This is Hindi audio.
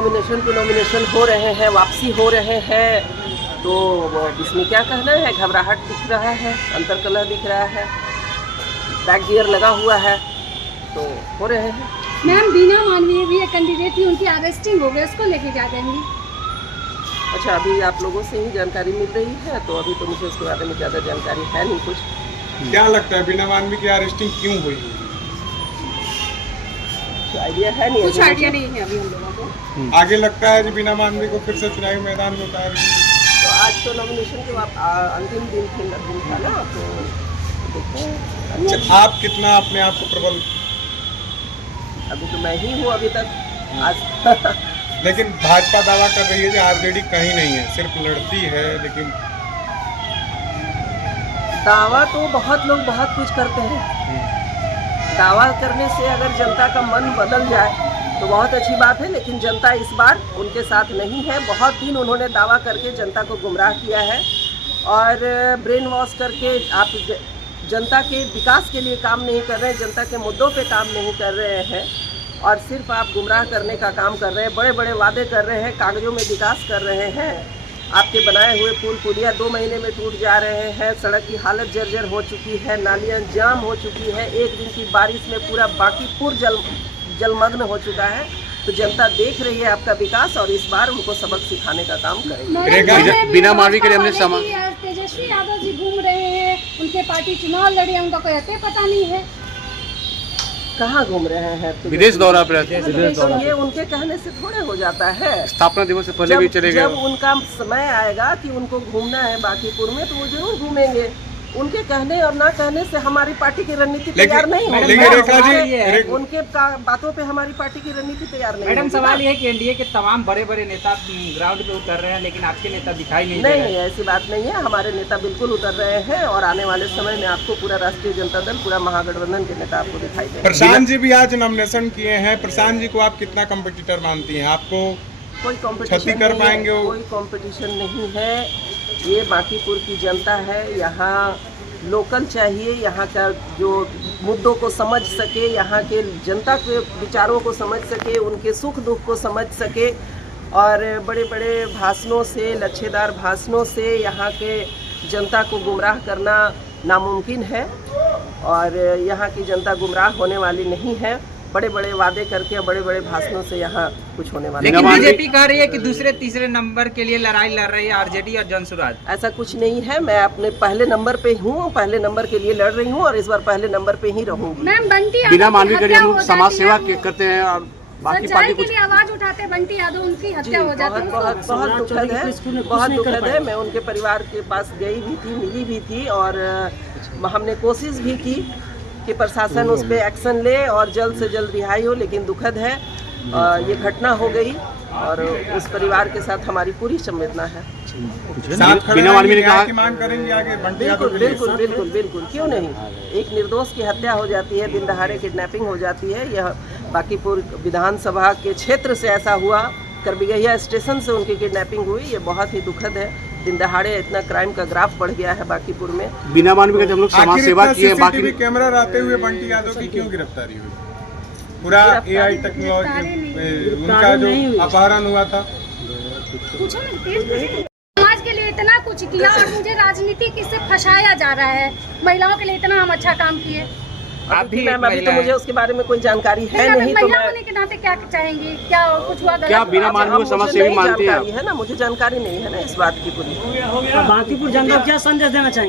नॉमिनेशन पे नॉमिनेशन हो रहे हैं, वापसी हो रहे हैं, तो इसमें क्या कहना है। घबराहट दिख रहा है, अंतर्कलह दिख रहा है, बैक गियर लगा हुआ है, तो हो रहे हैं। मैम बीना मानवीय भी एक कैंडिडेट थी, उनकी अरेस्टिंग हो गई, उसको लेके क्या कहेंगी? अच्छा, अभी आप लोगों से ही जानकारी मिल रही है, तो अभी तो मुझे उसके बारे में ज़्यादा जानकारी है नहीं कुछ। क्या लगता है बीना मानवी की अरेस्टिंग क्यों हुई? आइडिया है नहीं, कुछ आइडिया नहीं है अभी हम लोगों को। आगे लगता है कि बीना मानवी को फिर से चुनावी मैदान में उतारेंगे? तो आज तो नॉमिनेशन के अंतिम दिन था ना, तो देखते हैं। अच्छा, आप कितना अपने आप को प्रबल? अभी तो मैं ही हूँ अभी तक आज। लेकिन भाजपा दावा कर रही है कि आरजेडी कहीं नहीं है, सिर्फ लड़ती है। लेकिन दावा तो बहुत लोग बहुत कुछ करते हैं। दावा करने से अगर जनता का मन बदल जाए तो बहुत अच्छी बात है, लेकिन जनता इस बार उनके साथ नहीं है। बहुत दिन उन्होंने दावा करके जनता को गुमराह किया है और ब्रेन वॉश करके आप जनता के विकास के लिए काम नहीं कर रहे हैं, जनता के मुद्दों पे काम नहीं कर रहे हैं और सिर्फ आप गुमराह करने का काम कर रहे हैं। बड़े बड़े वादे कर रहे हैं, कागजों में विकास कर रहे हैं। आपके बनाए हुए पुल पुलिया 2 महीने में टूट जा रहे हैं, सड़क की हालत जर्जर हो चुकी है, नालियाँ जाम हो चुकी है, एक दिन की बारिश में पूरा बांकीपुर जलमग्न हो चुका है। तो जनता देख रही है आपका विकास और इस बार उनको सबक सिखाने का काम करेगी। बिना मानवी के लिए हमने तेजस्वी यादव जी घूम रहे हैं, उनके पार्टी चुनाव लड़ी है, उनका कोई ऐसे पता नहीं है। कहाँ घूम रहे हैं? तो विदेश दौरा पे रहते हैं। तो ये उनके कहने से थोड़े हो जाता है। स्थापना दिवस से पहले भी चले गए। जब उनका समय आएगा कि उनको घूमना है बांकीपुर में, तो वो जरूर घूमेंगे। उनके कहने और ना कहने से हमारी पार्टी की रणनीति तैयार नहीं होगी। उनके बातों पे हमारी पार्टी की रणनीति तैयार नहीं। मैडम, सवाल ये है कि एनडीए के तमाम बड़े बड़े नेता ग्राउंड पे उतर रहे हैं, लेकिन आपके नेता दिखाई नहीं दे रहे। नहीं, ऐसी बात नहीं है। हमारे नेता बिल्कुल उतर रहे हैं और आने वाले समय में आपको पूरा राष्ट्रीय जनता दल, पूरा महागठबंधन के नेता आपको दिखाई देंगे। प्रशांत जी भी आज नॉमिनेशन किए हैं। प्रशांत जी को आप कितना कॉम्पिटिटर मानती हैं? आपको कोई कंपटीशन कर पाएंगे? कोई कंपटीशन नहीं है। ये बांकीपुर की जनता है, यहाँ लोकल चाहिए, यहाँ का जो मुद्दों को समझ सके, यहाँ के जनता के विचारों को समझ सके, उनके सुख दुख को समझ सके और बड़े बड़े भाषणों से, लच्छेदार भाषणों से यहाँ के जनता को गुमराह करना नामुमकिन है और यहाँ की जनता गुमराह होने वाली नहीं है। बड़े बड़े वादे करके और बड़े बड़े भाषणों से यहाँ कुछ होने वाला। लेकिन बीजेपी कह रही है कि दूसरे तीसरे नंबर के लिए लड़ाई लड़ रही है आरजेडी और जनसुराज। ऐसा कुछ नहीं है। मैं अपने पहले नंबर पे हूँ, पहले नंबर के लिए लड़ रही हूँ और इस बार पहले नंबर पे ही रहूँगी। मैम बंटी बिना मानवी के लिए हम समाज सेवा करते हैं और बाकी पार्टी के लिए आवाज उठाते हैं। बंटी यादव, उनकी हत्या हो जाती है। बहुत दुखद है, बहुत दुखद है। मैं उनके परिवार के पास गई भी थी, मिली भी थी और हमने कोशिश भी की कि प्रशासन उस पर एक्शन ले और जल्द से जल्द रिहाई हो, लेकिन दुखद है ये घटना हो गई और उस परिवार के साथ हमारी पूरी संवेदना है। बिना मानवी ने कहा कि मांग करेंगे आगे बंटी बिल्कुल बिल्कुल बिल्कुल बिल्कुल, क्यों नहीं। एक निर्दोष की हत्या हो जाती है, दिन दहाड़े किडनैपिंग हो जाती है। यह बांकीपुर विधानसभा के क्षेत्र से ऐसा हुआ, करबिगहिया स्टेशन से उनकी किडनैपिंग हुई। ये बहुत ही दुखद है। दिन दहाड़े इतना क्राइम का ग्राफ बढ़ गया है बांकीपुर में। बिना मानवी के हम लोग समाज सेवा किए। बाकी कैमरा रहते हुए बंटी यादव की क्यों गिरफ्तारी हुई? पूरा एआई टेक्नोलॉजी, उनका जो अपहरण हुआ था। समाज के लिए इतना कुछ किया और मुझे राजनीति से फंसाया जा रहा है। महिलाओं के लिए इतना हम अच्छा काम किए। अभी तो मुझे उसके बारे में कोई जानकारी है नहीं, तो महिला होने के नाते क्या चाहेंगी? क्या कुछ हुआ? क्या बिना मानवी को समाज सेवी मानती है? ना मुझे जानकारी नहीं है ना इस बात की पूरी। बांकीपुर जनता को क्या संदेश देना चाहिए?